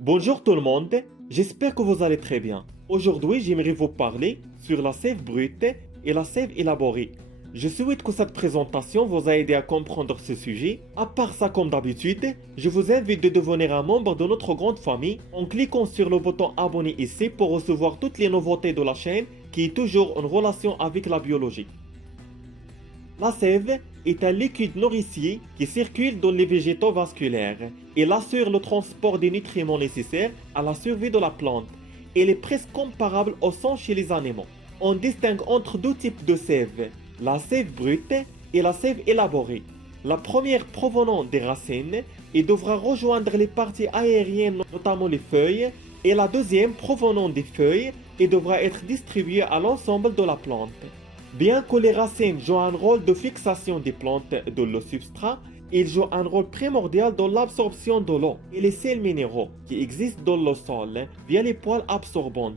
Bonjour tout le monde, j'espère que vous allez très bien. Aujourd'hui, j'aimerais vous parler sur la sève brute et la sève élaborée. Je souhaite que cette présentation vous a aidé à comprendre ce sujet. À part ça, comme d'habitude, je vous invite de devenir un membre de notre grande famille en cliquant sur le bouton abonner ici pour recevoir toutes les nouveautés de la chaîne qui est toujours en relation avec la biologie. La sève est un liquide nourricier qui circule dans les végétaux vasculaires. Il assure le transport des nutriments nécessaires à la survie de la plante. Il est presque comparable au sang chez les animaux. On distingue entre deux types de sève, la sève brute et la sève élaborée. La première provenant des racines et devra rejoindre les parties aériennes, notamment les feuilles, et la deuxième provenant des feuilles et devra être distribuée à l'ensemble de la plante. Bien que les racines jouent un rôle de fixation des plantes dans le substrat, ils jouent un rôle primordial dans l'absorption de l'eau et les sels minéraux qui existent dans le sol via les poils absorbantes.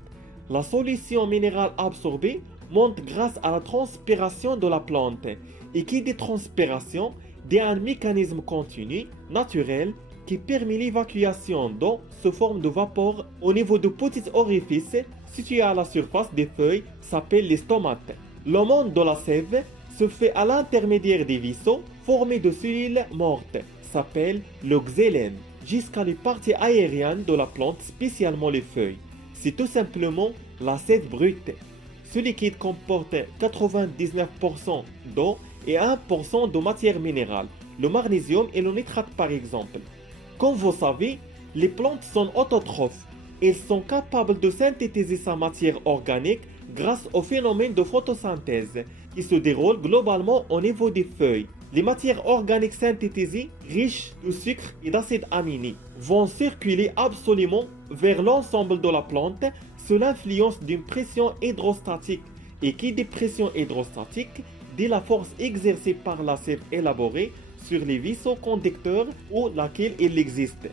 La solution minérale absorbée monte grâce à la transpiration de la plante et qui dit transpiration dit un mécanisme continu, naturel, qui permet l'évacuation d'eau sous forme de vapeur au niveau de petits orifices situés à la surface des feuilles s'appellent les stomates. Le monde de la sève se fait à l'intermédiaire des vaisseaux formés de cellules mortes, s'appelle le xylème, jusqu'à les parties aériennes de la plante, spécialement les feuilles. C'est tout simplement la sève brute. Ce liquide comporte 99% d'eau et 1% de matière minérale, le magnésium et le nitrate par exemple. Comme vous savez, les plantes sont autotrophes. Elles sont capables de synthétiser sa matière organique grâce au phénomène de photosynthèse qui se déroule globalement au niveau des feuilles. Les matières organiques synthétisées, riches de sucre et d'acides aminés, vont circuler absolument vers l'ensemble de la plante sous l'influence d'une pression hydrostatique. Et qui dit pression hydrostatique dit la force exercée par la sève élaborée sur les vaisseaux conducteurs ou laquelle il existe.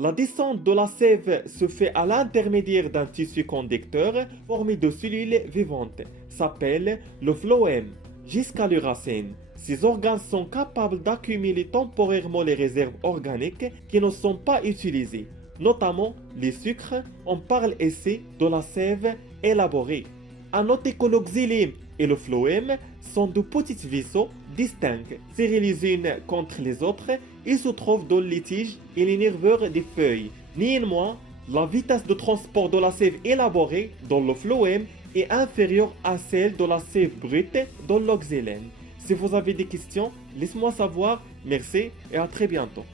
La descente de la sève se fait à l'intermédiaire d'un tissu conducteur formé de cellules vivantes, s'appelle le phloème, jusqu'à les racines. Ces organes sont capables d'accumuler temporairement les réserves organiques qui ne sont pas utilisées, notamment les sucres. On parle ici de la sève élaborée. À noter que le xylème et le phloème sont de petits vaisseaux distincts, serrés les unes contre les autres et se trouvent dans les tiges et les nervures des feuilles. Néanmoins, la vitesse de transport de la sève élaborée dans le phloème est inférieure à celle de la sève brute dans le xylème. Si vous avez des questions, laissez-moi savoir. Merci et à très bientôt.